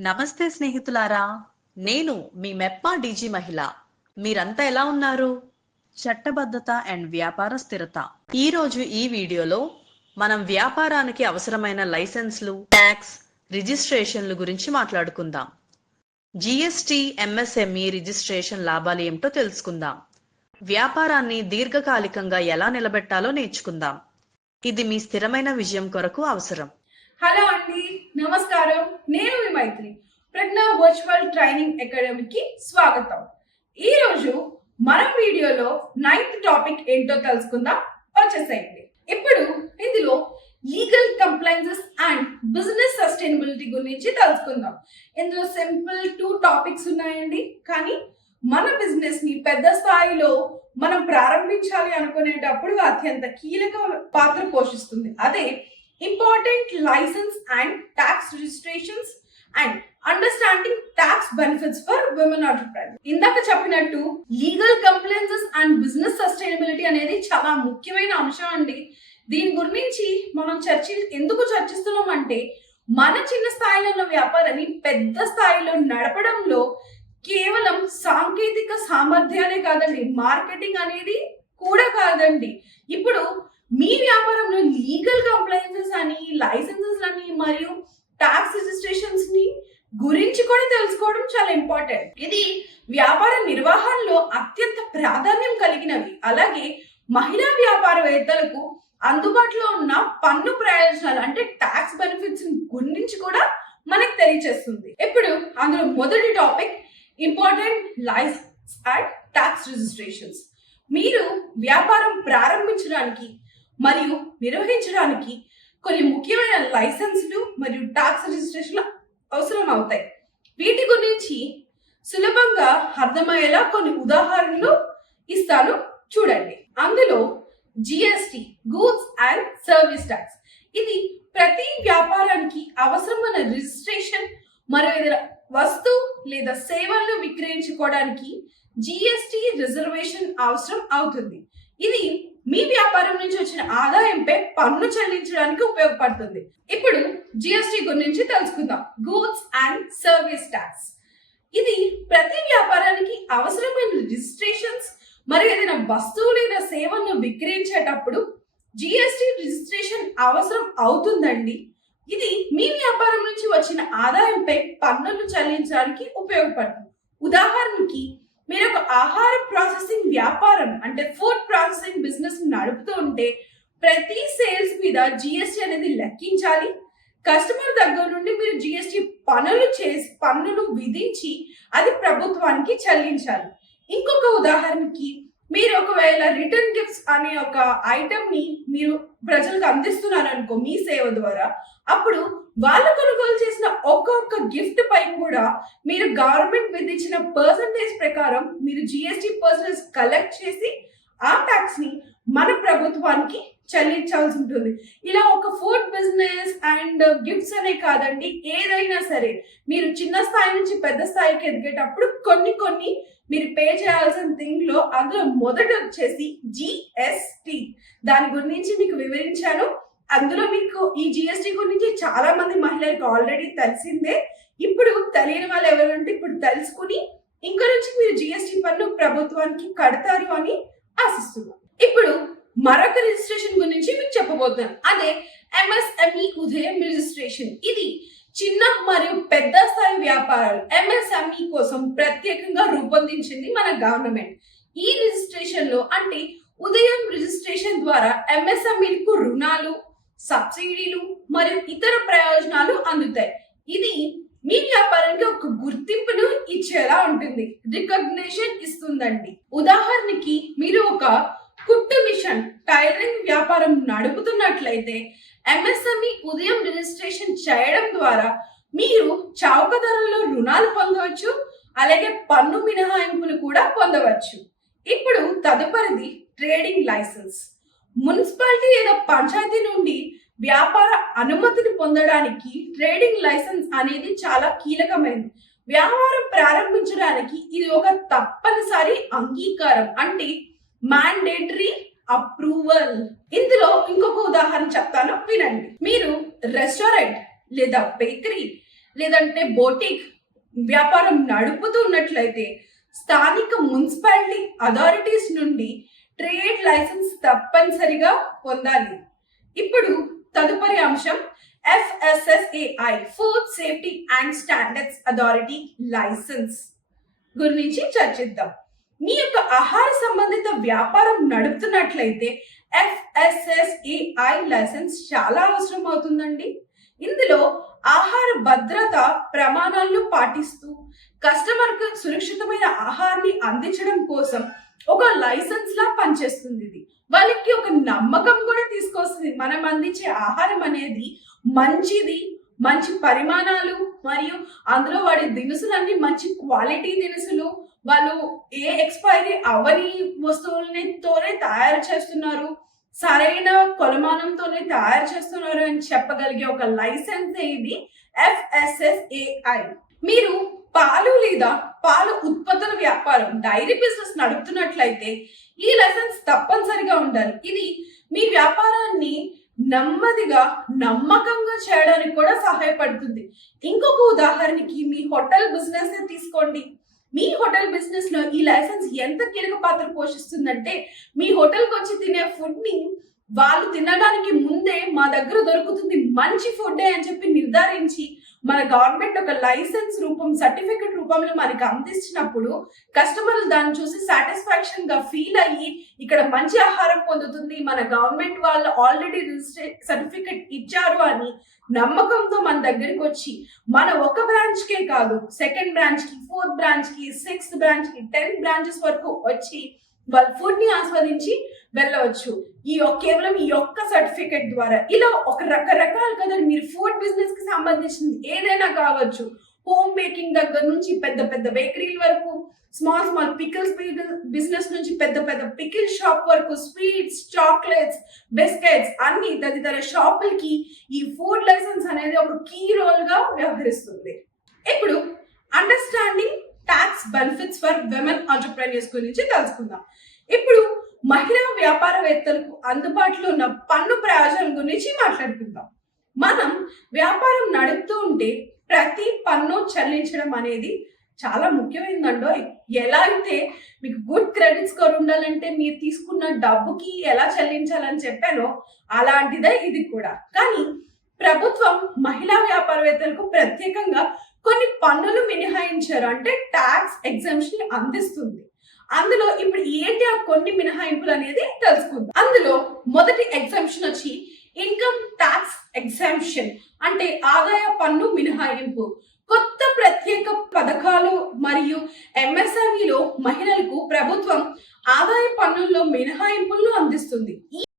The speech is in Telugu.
నమస్తే స్నేహితులారా నేను మీ మెప్పా డీజీ మహిళ. మీరంతా ఎలా ఉన్నారు? చట్టబద్ధత అండ్ వ్యాపార స్థిరత. ఈ రోజు ఈ వీడియోలో మనం వ్యాపారానికి అవసరమైన లైసెన్స్లు ట్యాక్స్ రిజిస్ట్రేషన్లు గురించి మాట్లాడుకుందాం. జిఎస్టి ఎంఎస్ఎంఈ రిజిస్ట్రేషన్ లాభాలు ఏమిటో తెలుసుకుందాం. వ్యాపారాన్ని దీర్ఘకాలికంగా ఎలా నిలబెట్టాలో నేర్చుకుందాం. ఇది మీ స్థిరమైన విజయం కొరకు అవసరం. హలో అండి నమస్కారం. నేను మీ మైత్రి. ప్రజ్ఞ వర్చువల్ ట్రైనింగ్ అకాడమీకి స్వాగతం. ఈరోజు మనం వీడియోలో నైన్త్ టాపిక్ ఏంటో తెలుసుకుందాం. వచ్చేసేయండి. ఇప్పుడు ఇందులో legal compliances and business sustainability గురించి తెలుసుకుందాం. ఇందులో సింపుల్ టూ టాపిక్స్ ఉన్నాయండి. కానీ మన బిజినెస్ని పెద్ద స్థాయిలో మనం ప్రారంభించాలి అనుకునేటప్పుడు అత్యంత కీలక పాత్ర పోషిస్తుంది. అదే important license and tax registrations and understanding tax benefits for women entrepreneur ఇందాక చెప్పినట్టు legal compliances and business sustainability అనేది చాలా ముఖ్యమైన అంశం అండి. దీని గురించి మనం చర్చి ఎందుకు చర్చిస్తున్నాం అంటే మన చిన్న స్థాయిలో ఉన్న వ్యాపారాన్ని పెద్ద స్థాయిలో నడపడంలో కేవలం సాంకేతిక సామర్థ్యాలే కాదండి మార్కెటింగ్ అనేది కూడా కాదండి. ఇప్పుడు మీ వ్యాపారంలో లీగల్ కంప్లైన్సెస్ అని లైసెన్సెస్ అని మరియు ట్యాక్స్ రిజిస్ట్రేషన్స్ని గురించి కూడా తెలుసుకోవడం చాలా ఇంపార్టెంట్ ఇది వ్యాపార నిర్వహణలో అత్యంత ప్రాధాన్యం కలిగినవి. అలాగే మహిళా వ్యాపారవేత్తలకు అందుబాటులో ఉన్న పన్ను ప్రయోజనాలు అంటే ట్యాక్స్ బెనిఫిట్స్ గురించి కూడా మనకు తెలియచేస్తుంది. ఇప్పుడు అందులో మొదటి topic important license and tax registrations మీరు వ్యాపారం ప్రారంభించడానికి మరియు నిర్వహించడానికి కొన్ని ముఖ్యమైన లైసెన్సులు మరియు ట్యాక్స్ రిజిస్ట్రేషన్లు అవసరం అవుతాయి వీటి గురించి సులభంగా అర్థమయ్యేలా కొన్ని ఉదాహరణలు ఇస్తాను చూడండి. అందులో GST goods and service tax ఇది ప్రతి వ్యాపారానికి అవసరమైన రిజిస్ట్రేషన్ మరియు ఏదైనా వస్తువు లేదా సేవలను విక్రయించుకోవడానికి జిఎస్టి రిజర్వేషన్ అవసరం అవుతుంది. ఇది మీ వ్యాపారం నుంచి వచ్చిన ఆదాయంపై పన్ను చెల్లించడానికి ఉపయోగపడుతుంది. ఇప్పుడు జిఎస్టి గురించి తెలుసుకుందాం. గూడ్స్ అండ్ సర్వీస్ ట్యాక్స్ ఇది ప్రతి వ్యాపారానికి అవసరమైన రిజిస్ట్రేషన్స్ మరియు ఏదైనా వస్తువు లేదా సేవలను విక్రయించేటప్పుడు జిఎస్టి రిజిస్ట్రేషన్ అవసరం అవుతుందండి. ఇది మీ వ్యాపారం నుంచి వచ్చిన ఆదాయంపై పన్నులు చెల్లించడానికి ఉపయోగపడుతుంది. ఉదాహరణకి మీరు ఒక ఆహార ప్రాసెసింగ్ వ్యాపారం అంటే ఫుడ్ ప్రాసెసింగ్ బిజినెస్ నడుపుతూ ఉంటే ప్రతి సేల్స్ మీద జిఎస్టి అనేది లెక్కించాలి. కస్టమర్ దగ్గర నుండి మీరు జిఎస్టి పనులు చేసి పన్నులు విధించి అది ప్రభుత్వానికి చెల్లించాలి. ఇంకొక ఉదాహరణకి మీరు ఒకవేళ రిటర్న్ గిఫ్ట్స్ అనే ఒక ఐటమ్ని మీరు ప్రజలకు అందిస్తున్నారు అనుకో మీ సేవ ద్వారా అప్పుడు వాళ్ళు కొనుగోలు చేసిన ఒక్కొక్క గిఫ్ట్ పై కూడా మీరు గవర్నమెంట్ విధించిన పర్సంటేజ్ ప్రకారం మీరు జిఎస్టి పర్సనల్స్ కలెక్ట్ చేసి ఆ ట్యాక్స్ని మన ప్రభుత్వానికి చెల్లించాల్సి ఉంటుంది. ఇలా ఒక ఫుడ్ బిజినెస్ అండ్ గిఫ్ట్స్ అనే కాదండి ఏదైనా సరే. మీరు చిన్న స్థాయి నుంచి పెద్ద స్థాయికి ఎదిగేటప్పుడు కొన్ని కొన్ని మీరు పే చేయాల్సిన థింగ్లో అందులో మొదట వచ్చేసి జిఎస్టి దాని గురించి మీకు వివరించాను. అందులో మీకు ఈ జిఎస్టి గురించి చాలా మంది మహిళలకు ఆల్రెడీ తెలిసిందే. ఇప్పుడు తెలియని వాళ్ళు ఎవరంటే ఇప్పుడు తెలుసుకుని ఇంకా నుంచి మీరు జిఎస్టి పన్ను ప్రభుత్వానికి కడతారు అని ఆశిస్తున్నాను ఇప్పుడు మరొక రిజిస్ట్రేషన్ గురించి మీకు చెప్పబోతున్నాను. అదే ఎంఎస్ఎంఈ ఉదయం రిజిస్ట్రేషన్ ఇది చిన్న మరియు పెద్ద స్థాయి వ్యాపారాలు ఎంఎస్ఎంఈ కోసం ప్రత్యేకంగా రూపొందించింది మన గవర్నమెంట్ ఈ రిజిస్ట్రేషన్లో అంటే ఉదయం రిజిస్ట్రేషన్ ద్వారా ఎంఎస్ఎంఈలకు రుణాలు సబ్సిడీలు మరియు ఇతర ప్రయోజనాలు అందుతాయి. ఇది మీ వ్యాపారానికి ఒక గుర్తింపును ఇచ్చేలా ఉంటుంది. రికగ్నేషన్ ఇస్తుందండి. ఉదాహరణకి మీరు ఒక కుట్టు మిషన్ టైలరింగ్ వ్యాపారం నడుపుతున్నట్లయితే ఎంఎస్ఎంఈ ఉదయం రిజిస్ట్రేషన్ చేయడం ద్వారా మీరు చౌక ధరల్లో రుణాలు పొందవచ్చు అలాగే పన్ను మినహాయింపులు కూడా పొందవచ్చు. ఇప్పుడు తదుపరిది ట్రేడింగ్ లైసెన్స్. మున్సిపాలిటీ లేదా పంచాయతీ నుండి వ్యాపార అనుమతిని పొందడానికి ట్రేడింగ్ లైసెన్స్ అనేది చాలా కీలకమైనది. వ్యాపారం ప్రారంభించడానికి ఇది ఒక తప్పనిసరి అంగీకారం. అంటే మ్యాండేటరీ అప్రూవల్ ఇందులో ఇంకొక ఉదాహరణ చెప్తాను వినండి. మీరు రెస్టారెంట్ లేదా బేకరీ లేదంటే బోటిక్ వ్యాపారం నడుపుతున్నట్లయితే స్థానిక మున్సిపాలిటీ అథారిటీస్ నుండి ట్రేడ్ లైసెన్స్ తప్పనిసరిగా పొందాలి. ఇప్పుడు తదుపరి అంశం FSSAI food safety and standards authority licence గురించి చర్చిద్దాం. మీ యొక్క ఆహార సంబంధిత వ్యాపారం నడుపుతున్నట్లయితే ఎఫ్ఎస్ఎస్ఏఐ లైసెన్స్ చాలా అవసరం అవుతుందండి ఇందులో ఆహార భద్రత ప్రమాణాలను పాటిస్తూ కస్టమర్కు సురక్షితమైన ఆహారాన్ని అందించడం కోసం ఒక లైసెన్స్ లా పనిచేస్తుంది ఇది. వాళ్ళకి ఒక నమ్మకం కూడా తీసుకొస్తుంది. మనం అందించే ఆహారం అనేది మంచిది మంచి పరిమాణాలు మరియు అందులో వాడే దినుసులన్నీ మంచి క్వాలిటీ దినుసులు. వాళ్ళు ఏ ఎక్స్పైరీ అవని వస్తువులని తోనే తయారు చేస్తున్నారు. సరైన కొలమానంతోనే తయారు చేస్తున్నారు అని చెప్పగలిగే ఒక లైసెన్స్ ఇది ఎఫ్ఎస్ఎస్ఏఐ. మీరు పాలు లేదా పాలు ఉత్పత్తుల వ్యాపారం డైరీ బిజినెస్ నడుపుతున్నట్లయితే ఈ లైసెన్స్ తప్పనిసరిగా ఉండాలి. ఇది మీ వ్యాపారాన్ని నెమ్మదిగా నమ్మకంగా చేయడానికి కూడా సహాయపడుతుంది. ఇంకొక ఉదాహరణకి మీ హోటల్ బిజినెస్ తీసుకోండి. మీ హోటల్ బిజినెస్లో ఈ లైసెన్స్ ఎంత కీలక పాత్ర పోషిస్తుందంటే మీ హోటల్కి వచ్చి తినే ఫుడ్ని వాళ్ళు తినడానికి ముందే మా దగ్గర దొరుకుతుంది మంచి ఫుడ్ అని చెప్పి నిర్ధారించి మన గవర్నమెంట్ ఒక లైసెన్స్ రూపం సర్టిఫికెట్ రూపంలో మనకి అందించినప్పుడు కస్టమర్లు దాన్ని చూసి సాటిస్ఫాక్షన్గా ఫీల్ అయ్యి ఇక్కడ మంచి ఆహారం పొందుతుంది. మన గవర్నమెంట్ వాళ్ళు ఆల్రెడీ రిజిస్టర్ సర్టిఫికెట్ ఇచ్చారు అని నమ్మకంతో మన దగ్గరికి వచ్చి మన ఒక బ్రాంచ్ కే కాదు సెకండ్ బ్రాంచ్కి ఫోర్త్ బ్రాంచ్కి సిక్స్త్ బ్రాంచ్కి టెన్త్ బ్రాంచెస్ వరకు వచ్చి ఫుడ్ని ఆస్వాదించి వెళ్ళవచ్చు. ఈ కేవలం ఈ ఒక్క సర్టిఫికెట్ ద్వారా. ఇలా ఒక రకరకాల కదా మీరు ఫుడ్ బిజినెస్కి సంబంధించింది ఏదైనా కావచ్చు. హోమ్ బేకింగ్ దగ్గర నుంచి పెద్ద పెద్ద బేకరీల వరకు స్మాల్ స్మాల్ పికిల్స్ బిజినెస్ నుంచి పెద్ద పెద్ద పికిల్ షాప్ వరకు స్వీట్స్ చాక్లెట్స్ బిస్కెట్స్ అన్ని తదితర షాపులకి ఈ ఫుడ్ లైసెన్స్ అనేది ఒక కీ రోల్గా వ్యవహరిస్తుంది. ఇప్పుడు understanding tax benefits for women entrepreneurs గురించి తెలుసుకుందాం. ఇప్పుడు మహిళా వ్యాపారవేత్తలకు అందుబాటులో ఉన్న పన్ను ప్రయోజనం గురించి మాట్లాడుకుందాం. మనం వ్యాపారం నడుపుతూ ఉంటే ప్రతి పన్ను చెల్లించడం అనేది చాలా ముఖ్యమైనదండో ఎలా అయితే మీకు గుడ్ క్రెడిట్ స్కోర్ ఉండాలంటే మీరు తీసుకున్న డబ్బుకి ఎలా చెల్లించాలని చెప్పానో అలాంటిదే ఇది కూడా. కానీ ప్రభుత్వం మహిళా వ్యాపారవేత్తలకు ప్రత్యేకంగా కొన్ని పన్నులు మినహాయించారు. అంటే ట్యాక్స్ ఎగ్జామ్షన్ అందిస్తుంది. అందులో ఇప్పుడు ఏంటి ఆ కొన్ని మినహాయింపులు అనేది తెలుసుకుందాం. అందులో మొదటి ఎగ్జామ్షన్ వచ్చి ఇన్కమ్ ట్యాక్స్ ఎగ్జామ్షన్ అంటే ఆదాయ పన్ను మినహాయింపు. కొత్త ప్రత్యేక పథకాలు మరియు ఎంఎస్ఎంఈలో మహిళలకు ప్రభుత్వం ఆదాయ పన్నుల్లో మినహాయింపులను అందిస్తుంది. ఈ